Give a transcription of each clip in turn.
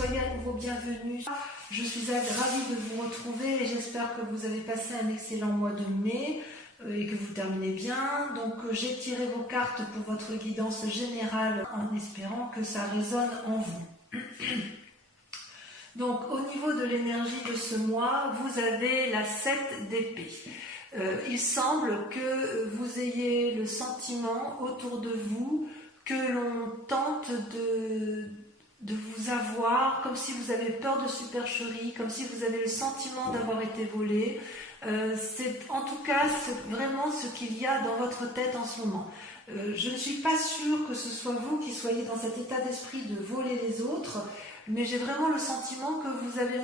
soyez à nouveau bienvenus. Je suis ravie de vous retrouver et j'espère que vous avez passé un excellent mois de mai et que vous terminez bien. Donc j'ai tiré vos cartes pour votre guidance générale en espérant que ça résonne en vous. Donc au niveau de l'énergie de ce mois, vous avez la 7 d'épée. Il semble que vous ayez le sentiment autour de vous que l'on tente de vous avoir, comme si vous avez peur de supercherie, comme si vous avez le sentiment d'avoir été volé. C'est en tout cas vraiment ce qu'il y a dans votre tête en ce moment. Je ne suis pas sûre que ce soit vous qui soyez dans cet état d'esprit de voler les autres, mais j'ai vraiment le sentiment que vous avez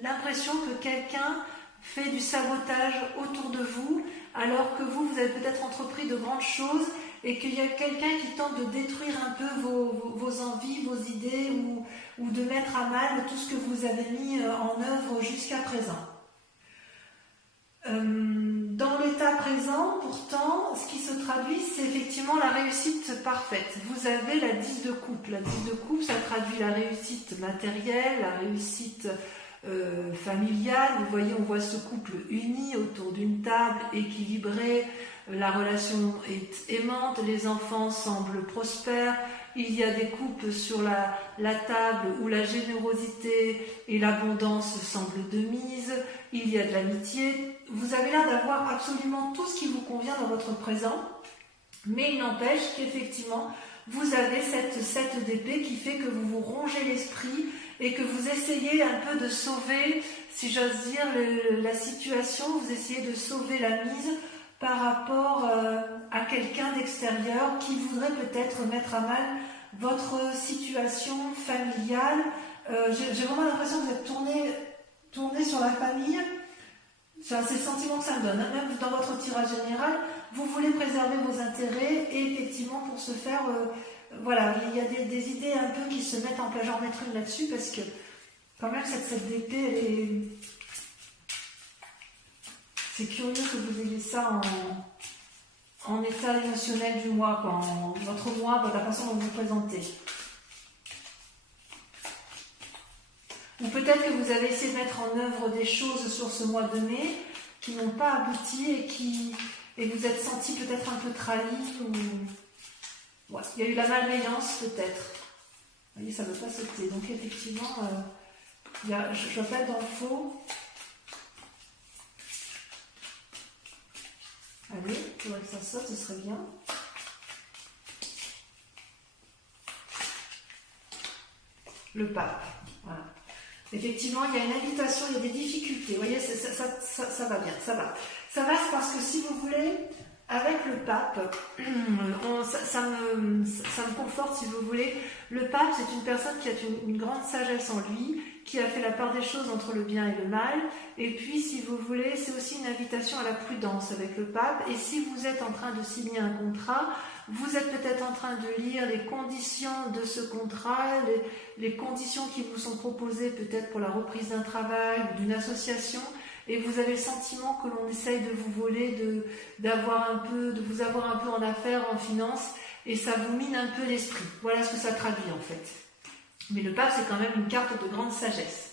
l'impression que quelqu'un fait du sabotage autour de vous, alors que vous avez peut-être entrepris de grandes choses et qu'il y a quelqu'un qui tente de détruire un peu vos envies, vos idées ou de mettre à mal tout ce que vous avez mis en œuvre jusqu'à présent. Dans l'état présent, pourtant, ce qui se traduit, c'est effectivement la réussite parfaite. Vous avez la 10 de coupe. La 10 de coupe, ça traduit la réussite matérielle, la réussite familiale. Vous voyez, on voit ce couple uni autour d'une table, équilibré, la relation est aimante, les enfants semblent prospères, il y a des couples sur la table où la générosité et l'abondance semblent de mise, il y a de l'amitié. Vous avez l'air d'avoir absolument tout ce qui vous convient dans votre présent, mais il n'empêche qu'effectivement, vous avez cette 7 d'épée qui fait que vous vous rongez l'esprit et que vous essayez un peu de sauver, si j'ose dire, la situation, vous essayez de sauver la mise par rapport à quelqu'un d'extérieur qui voudrait peut-être mettre à mal votre situation familiale. J'ai vraiment l'impression que vous êtes tourné sur la famille. C'est le sentiment que ça me donne. Même dans votre tirage général, vous voulez préserver vos intérêts et effectivement pour ce faire, voilà, il y a des idées un peu qui se mettent en place. J'en mettrai une là-dessus parce que quand même cette d'épée, c'est curieux que vous ayez ça en état émotionnel du mois, quoi, votre mois, la façon dont vous vous présentez. Ou peut-être que vous avez essayé de mettre en œuvre des choses sur ce mois de mai qui n'ont pas abouti et vous êtes senti peut-être un peu trahi ou... Ouais, il y a eu la malveillance peut-être. Vous voyez, ça ne veut pas sauter. Donc effectivement, je ne vais pas être dans le faux. Allez, il faudrait que ça saute, ce serait bien. Le pape, voilà. Effectivement, il y a une invitation, il y a des difficultés. Vous voyez, ça va bien, ça va. Ça va, c'est parce que si vous voulez, avec le pape, ça me conforte si vous voulez. Le pape, c'est une personne qui a une grande sagesse en lui, qui a fait la part des choses entre le bien et le mal. Et puis, si vous voulez, c'est aussi une invitation à la prudence avec le pape. Et si vous êtes en train de signer un contrat, vous êtes peut-être en train de lire les conditions de ce contrat, les conditions qui vous sont proposées peut-être pour la reprise d'un travail ou d'une association, et vous avez le sentiment que l'on essaye de vous voler, de vous avoir un peu en affaires, en finance, et ça vous mine un peu l'esprit. Voilà ce que ça traduit en fait. Mais le pape, c'est quand même une carte de grande sagesse.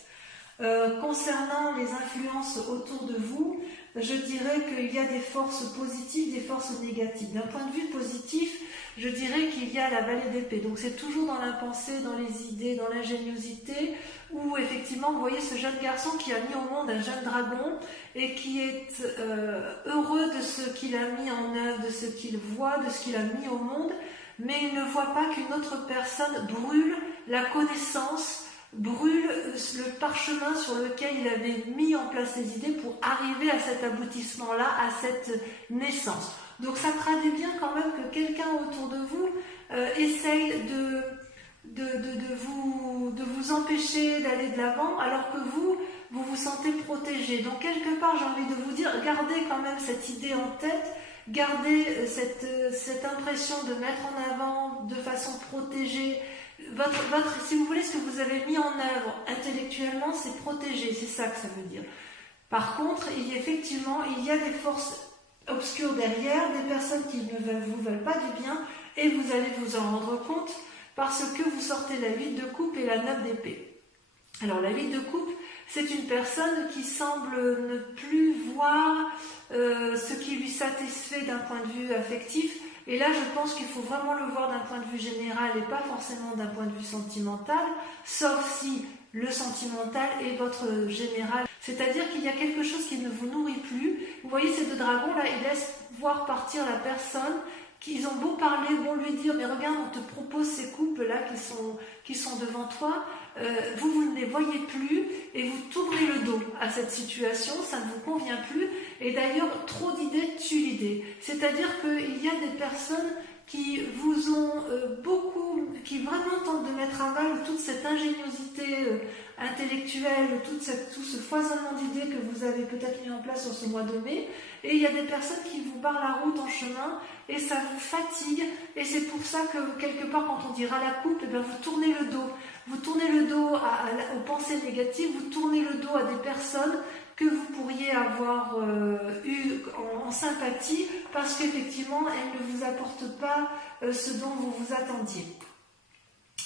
Concernant les influences autour de vous, je dirais qu'il y a des forces positives, des forces négatives. D'un point de vue positif, je dirais qu'il y a la vallée d'épée. Donc c'est toujours dans la pensée, dans les idées, dans l'ingéniosité, où effectivement, vous voyez ce jeune garçon qui a mis au monde un jeune dragon et qui est heureux de ce qu'il a mis en œuvre, de ce qu'il voit, de ce qu'il a mis au monde, mais il ne voit pas qu'une autre personne brûle la connaissance, brûle le parchemin sur lequel il avait mis en place les idées pour arriver à cet aboutissement-là, à cette naissance. Donc ça traduit bien quand même que quelqu'un autour de vous essaye de vous empêcher d'aller de l'avant, alors que vous vous sentez protégé. Donc quelque part, j'ai envie de vous dire, gardez quand même cette idée en tête, gardez cette impression de mettre en avant de façon protégée. Si vous voulez, ce que vous avez mis en œuvre intellectuellement, c'est protégé, c'est ça que ça veut dire. Par contre, il y a des forces obscures derrière, des personnes qui ne vous veulent pas du bien, et vous allez vous en rendre compte parce que vous sortez la 8 de coupe et la 9 d'épée. Alors la 8 de coupe, c'est une personne qui semble ne plus voir ce qui lui satisfait d'un point de vue affectif. Et là, je pense qu'il faut vraiment le voir d'un point de vue général et pas forcément d'un point de vue sentimental, sauf si le sentimental est votre général. C'est-à-dire qu'il y a quelque chose qui ne vous nourrit plus. Vous voyez ces deux dragons là, ils laissent voir partir la personne, qu'ils ont beau parler, beau lui dire, mais regarde, on te propose ces couples là qui sont devant toi, vous ne les voyez plus et vous tournez le dos à cette situation, ça ne vous convient plus. Et d'ailleurs, trop d'idées tue l'idée. C'est-à-dire qu'il y a des personnes qui vous ont qui vraiment tentent de mettre à mal toute cette ingéniosité intellectuelle, tout ce foisonnement d'idées que vous avez peut-être mis en place sur ce mois de mai. Et il y a des personnes qui vous barrent la route en chemin et ça vous fatigue. Et c'est pour ça que quelque part, quand on dira la coupe, eh bien, vous tournez le dos. Vous tournez le dos aux pensées négatives, vous tournez le dos à des personnes que vous pourriez avoir eu en sympathie parce qu'effectivement, elles ne vous apportent pas ce dont vous vous attendiez.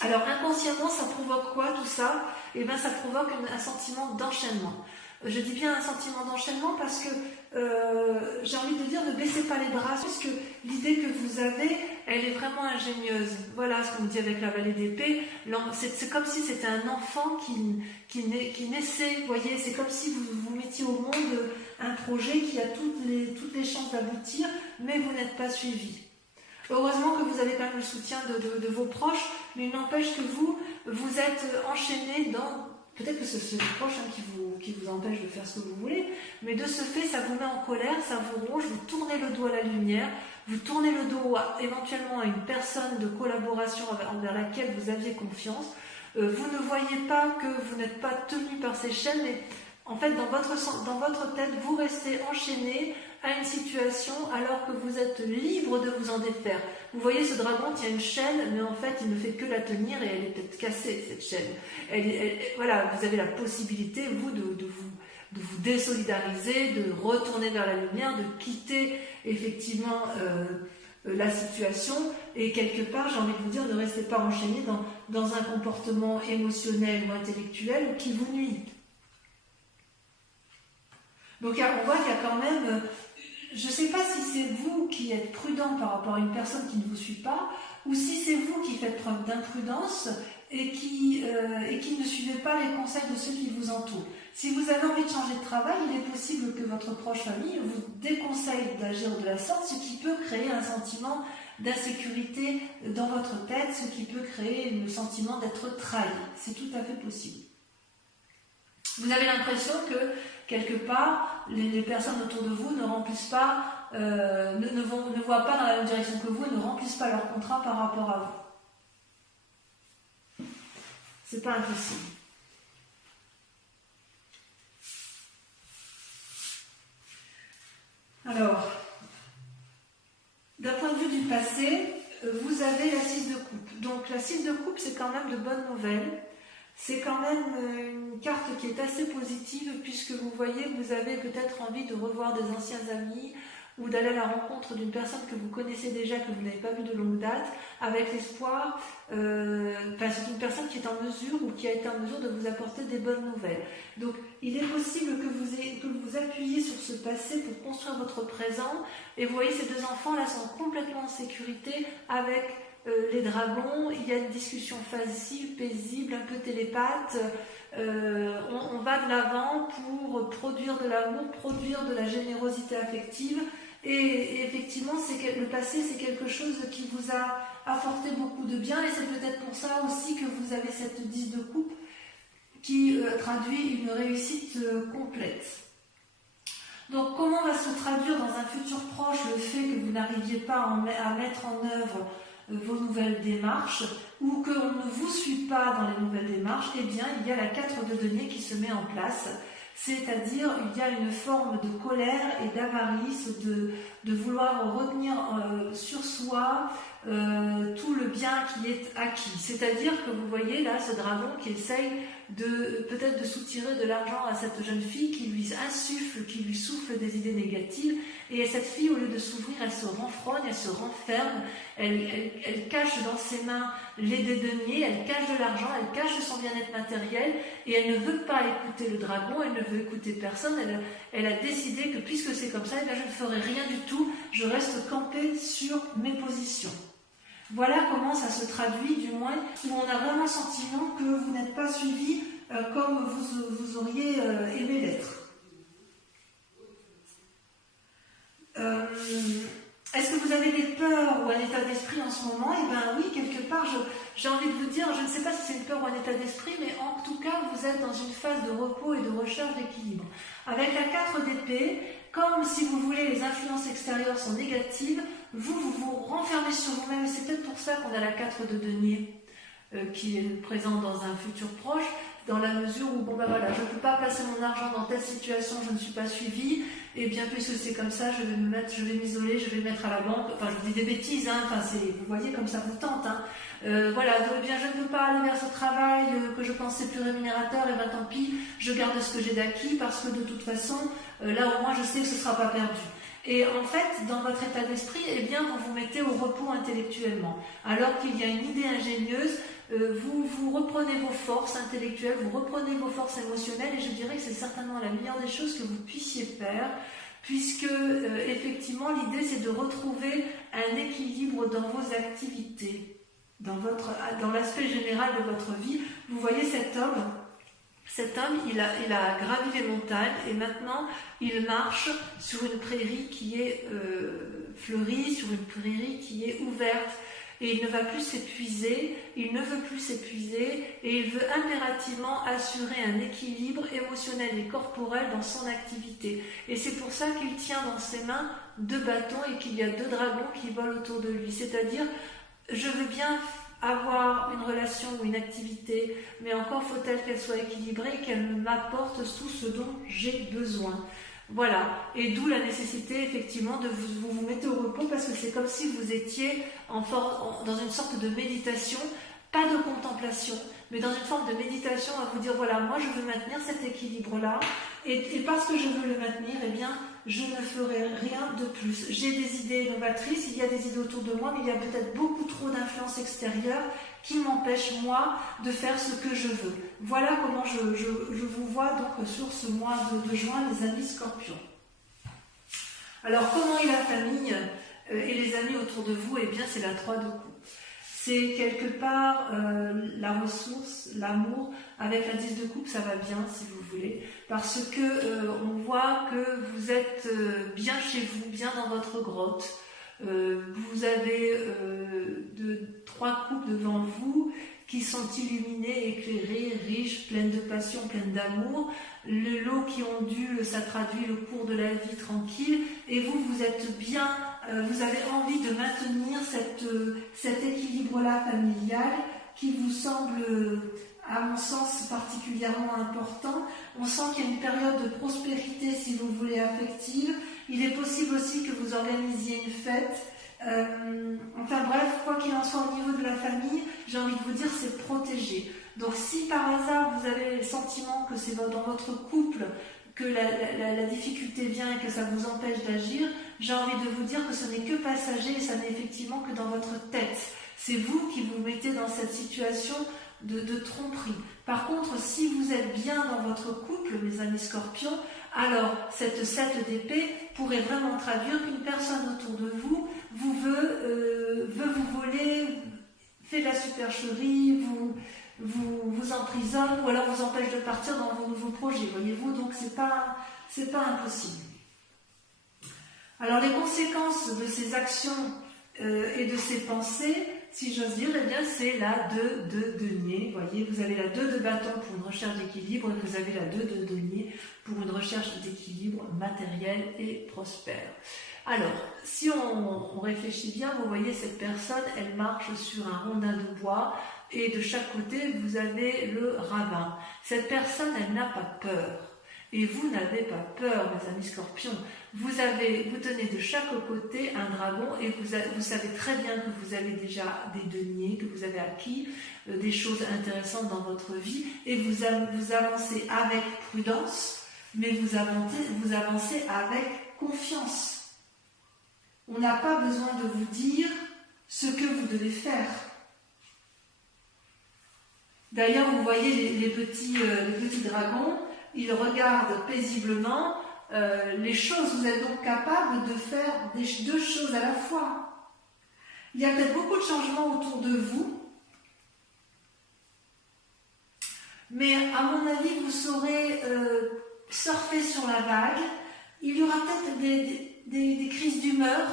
Alors inconsciemment, ça provoque quoi tout ça? Eh bien, ça provoque un sentiment d'enchaînement. Je dis bien un sentiment d'enchaînement parce que j'ai envie de dire ne baissez pas les bras, puisque l'idée que vous avez, elle est vraiment ingénieuse. Voilà ce qu'on dit avec la vallée d'épée. C'est comme si c'était un enfant qui naissait. Vous voyez, c'est comme si vous mettiez au monde un projet qui a toutes les chances d'aboutir, mais vous n'êtes pas suivi. Heureusement que vous avez quand même le soutien de vos proches, mais il n'empêche que vous êtes enchaîné dans... Peut-être que c'est vos proches qui vous empêchent de faire ce que vous voulez, mais de ce fait, ça vous met en colère, ça vous ronge, vous tournez le dos à la lumière, vous tournez le dos éventuellement à une personne de collaboration envers laquelle vous aviez confiance. Vous ne voyez pas que vous n'êtes pas tenu par ces chaînes, mais en fait, dans votre tête, vous restez enchaîné à une situation alors que vous êtes libre de vous en défaire. Vous voyez, ce dragon tient une chaîne, mais en fait, il ne fait que la tenir et elle est peut-être cassée, cette chaîne. Voilà, vous avez la possibilité, vous, de vous désolidariser, de retourner vers la lumière, de quitter effectivement la situation. Et quelque part, j'ai envie de vous dire, ne restez pas enchaîné dans un comportement émotionnel ou intellectuel qui vous nuit. Donc on voit qu'il y a quand même, je ne sais pas si c'est vous qui êtes prudent par rapport à une personne qui ne vous suit pas, ou si c'est vous qui faites preuve d'imprudence et qui ne suivez pas les conseils de ceux qui vous entourent. Si vous avez envie de changer de travail, il est possible que votre proche famille vous déconseille d'agir de la sorte, ce qui peut créer un sentiment d'insécurité dans votre tête, ce qui peut créer le sentiment d'être trahi. C'est tout à fait possible. Vous avez l'impression que, quelque part, les personnes autour de vous ne remplissent pas, ne voient pas dans la même direction que vous et ne remplissent pas leur contrat par rapport à vous. C'est pas impossible. Alors, d'un point de vue du passé, vous avez la 6 de coupe. Donc la 6 de coupe, c'est quand même de bonnes nouvelles. C'est quand même une carte qui est assez positive puisque vous voyez, vous avez peut-être envie de revoir des anciens amis ou d'aller à la rencontre d'une personne que vous connaissez déjà, que vous n'avez pas vue de longue date, avec l'espoir, c'est une personne qui est en mesure ou qui a été en mesure de vous apporter des bonnes nouvelles. Donc il est possible que vous appuyiez sur ce passé pour construire votre présent, et vous voyez, ces deux enfants là sont complètement en sécurité avec les dragons. Il y a une discussion facile, paisible, un peu télépathe. On va de l'avant pour produire de l'amour, produire de la générosité affective. Et effectivement, le passé, c'est quelque chose qui vous a apporté beaucoup de bien. Et c'est peut-être pour ça aussi que vous avez cette 10 de coupe qui traduit une réussite complète. Donc, comment va se traduire dans un futur proche le fait que vous n'arriviez pas à mettre en œuvre vos nouvelles démarches, ou qu'on ne vous suit pas dans les nouvelles démarches? Eh bien, il y a la 4 de denier qui se met en place, c'est-à-dire il y a une forme de colère et d'avarice, de vouloir retenir sur soi tout le bien qui est acquis. C'est-à-dire que vous voyez là ce dragon qui essaye peut-être de soutirer de l'argent à cette jeune fille, qui lui insuffle, qui lui souffle des idées négatives, et cette fille, au lieu de s'ouvrir, elle se renfrogne, elle se renferme, elle cache dans ses mains les deniers, elle cache de l'argent, elle cache de son bien-être matériel, et elle ne veut pas écouter le dragon, elle ne veut écouter personne, elle a décidé que puisque c'est comme ça, eh bien, je ne ferai rien du tout, je reste campée sur mes positions. Voilà comment ça se traduit, du moins, où on a vraiment le sentiment que vous n'êtes pas suivi comme vous auriez aimé l'être. Est-ce que vous avez des peurs ou un état d'esprit en ce moment? Eh bien oui, quelque part, j'ai envie de vous dire, je ne sais pas si c'est une peur ou un état d'esprit, mais en tout cas, vous êtes dans une phase de repos et de recherche d'équilibre. Avec la 4 d'épée, comme si vous voulez, les influences extérieures sont négatives, vous renfermez sur vous-même, et c'est peut-être pour ça qu'on a la 4 de denier qui est présente dans un futur proche, dans la mesure où, bon ben voilà, je ne peux pas placer mon argent dans telle situation, je ne suis pas suivie, et bien puisque c'est comme ça, je vais m'isoler, je vais me mettre à la banque, enfin je vous dis des bêtises, hein, enfin vous voyez comme ça vous tente, hein. Voilà, donc, eh bien je ne peux pas aller vers ce travail que je pensais plus rémunérateur, et bien tant pis, je garde ce que j'ai d'acquis, parce que de toute façon, là au moins je sais que ce ne sera pas perdu. Et en fait, dans votre état d'esprit, eh bien, vous vous mettez au repos intellectuellement. Alors qu'il y a une idée ingénieuse, vous reprenez vos forces intellectuelles, vous reprenez vos forces émotionnelles, et je dirais que c'est certainement la meilleure des choses que vous puissiez faire, puisque effectivement, l'idée c'est de retrouver un équilibre dans vos activités, dans l'aspect général de votre vie. Vous voyez cet homme, il a gravi les montagnes et maintenant il marche sur une prairie qui est fleurie, sur une prairie qui est ouverte, et il ne va plus s'épuiser, il ne veut plus s'épuiser, et il veut impérativement assurer un équilibre émotionnel et corporel dans son activité. Et c'est pour ça qu'il tient dans ses mains 2 bâtons et qu'il y a 2 dragons qui volent autour de lui. C'est-à-dire, je veux bien avoir une relation ou une activité, mais encore faut-elle qu'elle soit équilibrée et qu'elle m'apporte tout ce dont j'ai besoin. Voilà, et d'où la nécessité effectivement de vous mettre au repos, parce que c'est comme si vous étiez dans une sorte de méditation, pas de contemplation, mais dans une forme de méditation à vous dire voilà, moi je veux maintenir cet équilibre-là, et parce que je veux le maintenir, eh bien je ne ferai rien de plus. J'ai des idées novatrices, il y a des idées autour de moi, mais il y a peut-être beaucoup trop d'influences extérieures qui m'empêchent, moi, de faire ce que je veux. Voilà comment je vous vois donc sur ce mois de juin, les amis Scorpions. Alors, comment est la famille et les amis autour de vous? Eh bien, c'est la 3 de coupe. C'est quelque part la ressource, l'amour. Avec la 10 de coupe, ça va bien, si vous voulez, parce que on voit que vous êtes bien chez vous, bien dans votre grotte. Vous avez 3 coupes devant vous qui sont illuminées, éclairées, riches, pleines de passion, pleines d'amour. L'eau qui ondule, ça traduit le cours de la vie tranquille, et vous êtes bien, vous avez envie de maintenir cet équilibre-là familial qui vous semble, à mon sens, particulièrement important. On sent qu'il y a une période de prospérité, si vous voulez, affective. Il est possible aussi que vous organisiez une fête. Enfin bref, quoi qu'il en soit, au niveau de la famille, j'ai envie de vous dire, c'est protégé. Donc si par hasard vous avez le sentiment que c'est dans votre couple que la difficulté vient et que ça vous empêche d'agir, j'ai envie de vous dire que ce n'est que passager, et ça n'est effectivement que dans votre tête. C'est vous qui vous mettez dans cette situation de tromperie. Par contre, si vous êtes bien dans votre couple, mes amis Scorpions, alors cette 7 d'épée pourrait vraiment traduire qu'une personne autour de vous veut vous voler, fait de la supercherie, vous emprisonne, ou alors vous empêche de partir dans vos nouveaux projets, voyez-vous, donc c'est pas impossible. Alors les conséquences de ces actions et de ces pensées, si j'ose dire, eh bien c'est la 2 de denier. Vous voyez, vous avez la 2 de bâton pour une recherche d'équilibre, et vous avez la 2 de denier pour une recherche d'équilibre matériel et prospère. Alors, si on réfléchit bien, vous voyez cette personne, elle marche sur un rondin de bois, et de chaque côté, vous avez le ravin. Cette personne, elle n'a pas peur. Et vous n'avez pas peur, mes amis scorpions. Vous tenez de chaque côté un dragon et vous savez très bien que vous avez déjà des deniers, que vous avez acquis des choses intéressantes dans votre vie et vous avancez avec prudence, mais vous avancez avec confiance. On n'a pas besoin de vous dire ce que vous devez faire. D'ailleurs, vous voyez les petits dragons, ils regardent paisiblement les choses. Vous êtes donc capable de faire deux choses à la fois. Il y a peut-être beaucoup de changements autour de vous, mais à mon avis, vous saurez surfer sur la vague. Il y aura peut-être des crises d'humeur,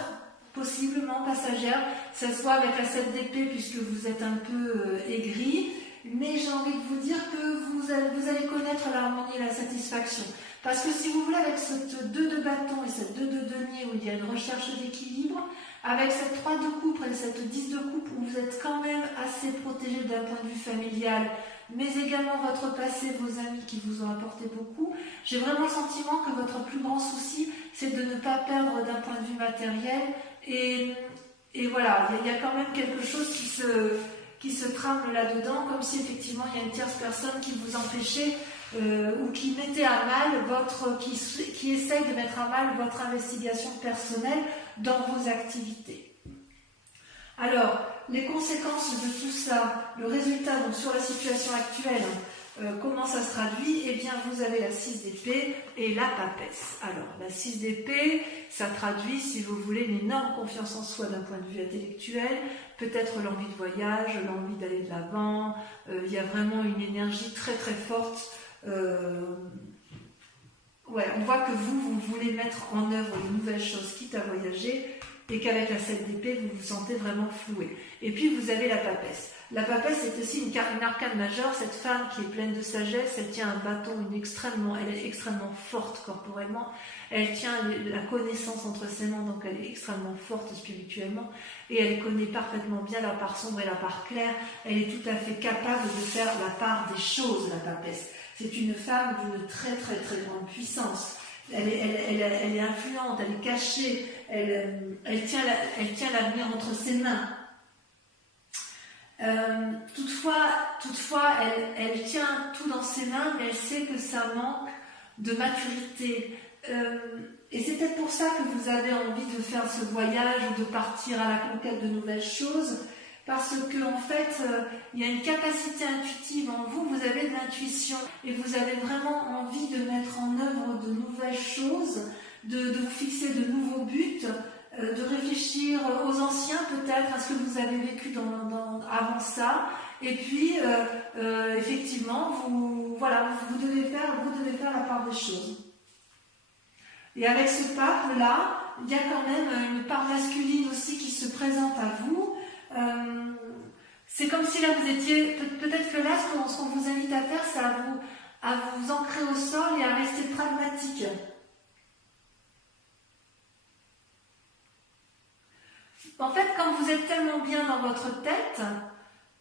possiblement passagères, que ce soit avec la 7 d'épée, puisque vous êtes un peu aigri. Mais j'ai envie de vous dire que vous allez connaître l'harmonie et la satisfaction. Parce que si vous voulez, avec cette 2 de bâton et cette 2 de denier où il y a une recherche d'équilibre, avec cette 3 de coupe et cette 10 de coupe où vous êtes quand même assez protégé d'un point de vue familial, mais également votre passé, vos amis qui vous ont apporté beaucoup, j'ai vraiment le sentiment que votre plus grand souci, c'est de ne pas perdre d'un point de vue matériel. Et voilà, il y a quand même quelque chose qui se trame là-dedans, comme si effectivement il y a une tierce personne qui vous empêchait ou qui mettait à mal qui essaye de mettre à mal votre investigation personnelle dans vos activités. Alors, les conséquences de tout ça, le résultat donc sur la situation actuelle, comment ça se traduit? Eh bien, vous avez la 6 d'épée et la papesse. Alors, la 6 d'épée, ça traduit, si vous voulez, une énorme confiance en soi d'un point de vue intellectuel, peut-être l'envie de voyage, l'envie d'aller de l'avant, il y a vraiment une énergie très très forte. Ouais, on voit que vous voulez mettre en œuvre de nouvelles choses, quitte à voyager, et qu'avec la 7 d'épée, vous vous sentez vraiment floué. Et puis, vous avez la papesse. La papesse est aussi une arcane majeure. Cette femme qui est pleine de sagesse, elle tient un bâton, elle est extrêmement forte corporellement. Elle tient la connaissance entre ses mains, donc elle est extrêmement forte spirituellement. Et elle connaît parfaitement bien la part sombre et la part claire. Elle est tout à fait capable de faire la part des choses, la papesse. C'est une femme d'une très très très grande puissance. Elle est influente, elle est cachée, elle tient l'avenir entre ses mains. Toutefois, elle tient tout dans ses mains, mais elle sait que ça manque de maturité. Et c'est peut-être pour ça que vous avez envie de faire ce voyage ou de partir à la conquête de nouvelles choses, parce que en fait, il y a une capacité intuitive en vous, vous avez de l'intuition et vous avez vraiment envie de mettre en œuvre de nouvelles choses, de vous fixer de nouveaux buts, de réfléchir aux anciens peut-être, à ce que vous avez vécu avant ça, et puis effectivement, vous devez faire la part des choses. Et avec ce pape-là, il y a quand même une part masculine aussi qui se présente à vous. C'est comme si là vous étiez, peut-être que là ce qu'on vous invite à faire, c'est à vous ancrer au sol et à rester pragmatique. En fait, quand vous êtes tellement bien dans votre tête,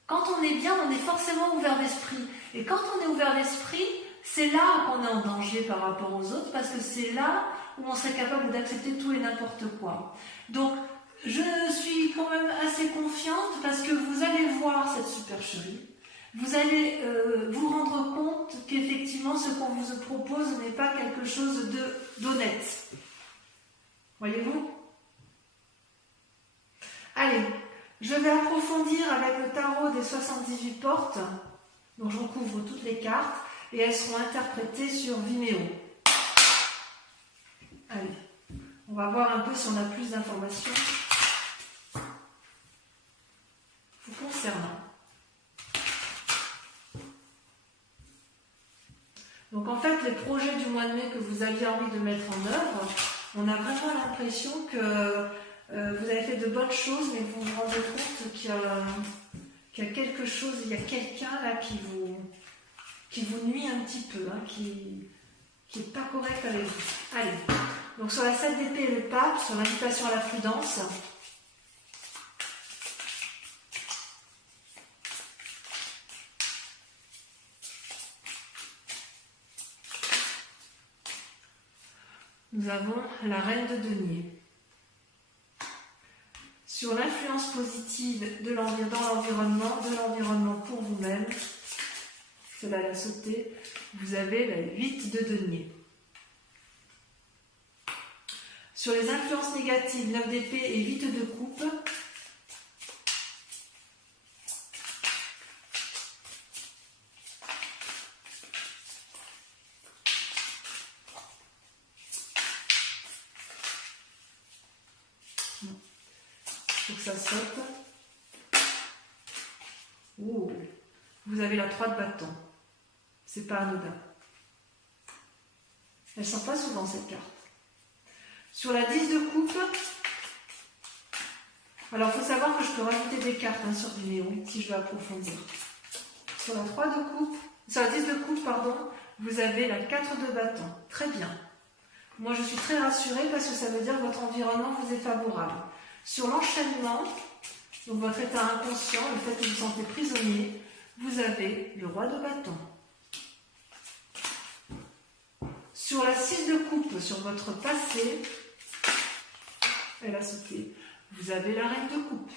quand on est bien, on est forcément ouvert d'esprit. Et quand on est ouvert d'esprit, c'est là qu'on est en danger par rapport aux autres, parce que c'est là où on serait capable d'accepter tout et n'importe quoi. Donc, je suis quand même assez confiante parce que vous allez voir cette supercherie. Vous allez vous rendre compte qu'effectivement, ce qu'on vous propose n'est pas quelque chose d'honnête. Voyez-vous ? Allez, je vais approfondir avec le tarot des 78 portes. Donc, je recouvre toutes les cartes et elles seront interprétées sur Vimeo. Allez, on va voir un peu si on a plus d'informations vous concernant. Donc en fait, les projets du mois de mai que vous aviez envie de mettre en œuvre, on a vraiment l'impression que vous avez fait de bonnes choses, mais vous vous rendez compte qu'il y a quelque chose, il y a quelqu'un là qui vous nuit un petit peu, hein, qui n'est pas correct avec vous. Allez, donc sur la 7 d'épée et le pape, sur l'invitation à la prudence. nous avons la reine de denier. Sur l'influence positive dans l'environnement pour vous-même, cela l'a sauté, vous avez la 8 de denier. Sur les influences négatives, 9 d'épée et 8 de coupe, faut que ça saute. Oh, vous avez la 3 de bâton. C'est pas anodin. Elle ne sort pas souvent cette carte. Sur la 10 de coupe, alors il faut savoir que je peux rajouter des cartes sur Vimeo si je veux approfondir. Sur la 3 de coupe, sur la 10 de coupe, pardon, vous avez la 4 de bâton. Très bien. Moi je suis très rassurée parce que ça veut dire que votre environnement vous est favorable. Sur l'enchaînement, donc votre état inconscient, le fait que vous vous sentez prisonnier, vous avez le roi de bâton. Sur la 6 de coupe, sur votre passé, elle a sauté, vous avez la reine de coupe.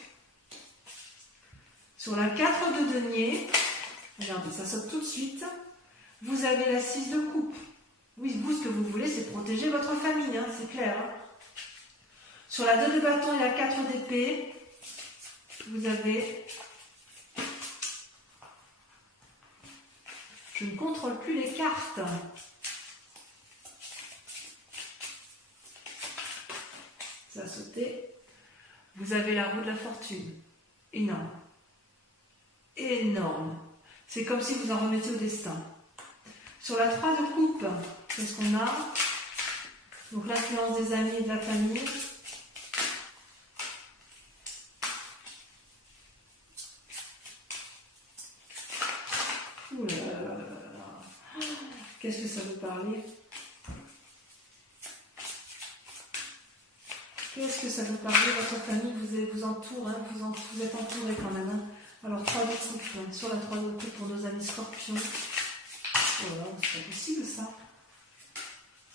Sur la 4 de denier, regardez, ça saute tout de suite, vous avez la 6 de coupe. Oui, vous, ce que vous voulez, c'est protéger votre famille, c'est clair. Sur la 2 de bâton et la 4 d'épée, vous avez... Je ne contrôle plus les cartes. Ça a sauté. Vous avez la roue de la fortune. Énorme. Énorme. C'est comme si vous en remettiez au destin. Sur la 3 de coupe, qu'est-ce qu'on a? Donc l'influence des amis et de la famille. Ouh là là là là. Qu'est-ce que ça veut parler? Qu'est-ce que ça veut parler? Votre famille vous entoure, vous êtes entouré quand même. Alors 3 de coupe, sur la 3 de coupe pour nos amis scorpions. Oh là là, c'est pas possible ça.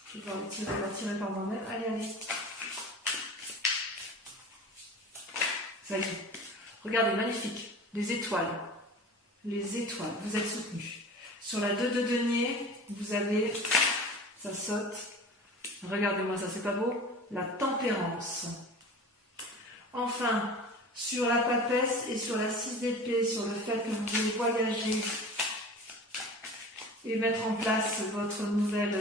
Je vais devoir la tirer par moi-même. Allez, allez. Ça y est. Regardez, magnifique. Les étoiles. Les étoiles. Vous êtes soutenus. Sur la 2 de denier, vous avez... Ça saute. Regardez-moi ça, c'est pas beau? La tempérance. Enfin, sur la papesse et sur la 6 d'épée, sur le fait que vous voulez voyager et mettre en place vos nouvelles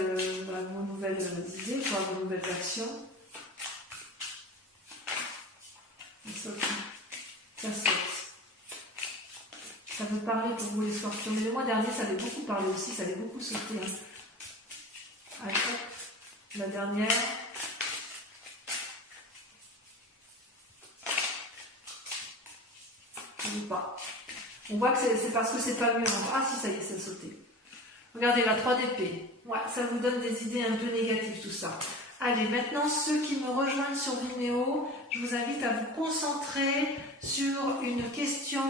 idées, vos nouvelles actions. Ça saute. Ça veut parler pour vous les scorpions. Mais le mois dernier, ça avait beaucoup parlé aussi, ça avait beaucoup sauté. Allez, hop. La dernière. Ou pas. On voit que c'est parce que c'est pas mûr. Ah si, ça y est, ça a sauté. Regardez la 3 d'épée. Ouais, ça vous donne des idées un peu négatives tout ça. Allez, maintenant ceux qui me rejoignent sur Vimeo, je vous invite à vous concentrer sur une question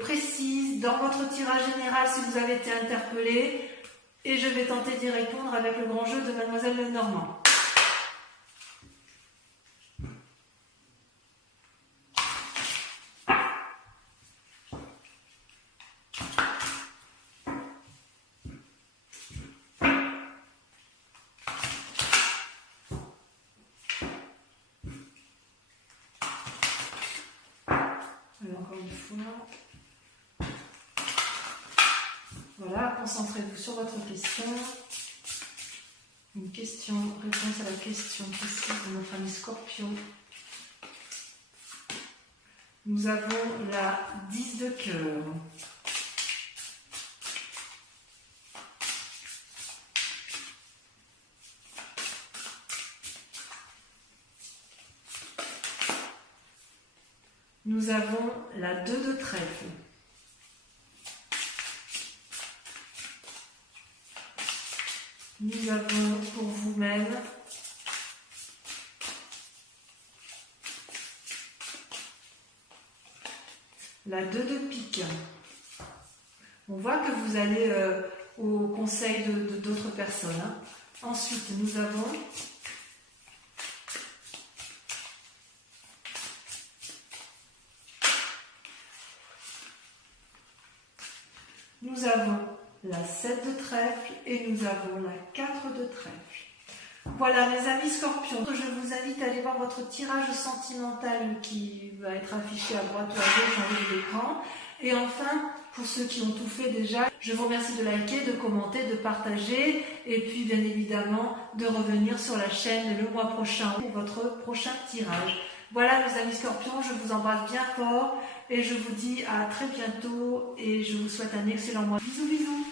précise dans votre tirage général si vous avez été interpellé. Et je vais tenter d'y répondre avec le grand jeu de Mademoiselle Lenormand. Encore une fois. Voilà, concentrez-vous sur votre question. Une question, réponse à la question précise de notre ami Scorpion. Nous avons la 10 de cœur. Nous avons la 2 de trèfle. Nous avons pour vous-même la 2 de pique. On voit que vous allez au conseil d'autres personnes. Ensuite, nous avons nous avons la 7 de trèfle et nous avons la 4 de trèfle. Voilà mes amis scorpions, je vous invite à aller voir votre tirage sentimental qui va être affiché à droite ou à gauche en haut de l'écran. Et enfin, pour ceux qui ont tout fait déjà, je vous remercie de liker, de commenter, de partager et puis bien évidemment de revenir sur la chaîne le mois prochain pour votre prochain tirage. Voilà mes amis scorpions, je vous embrasse bien fort et je vous dis à très bientôt et je vous souhaite un excellent mois. Bisous bisous.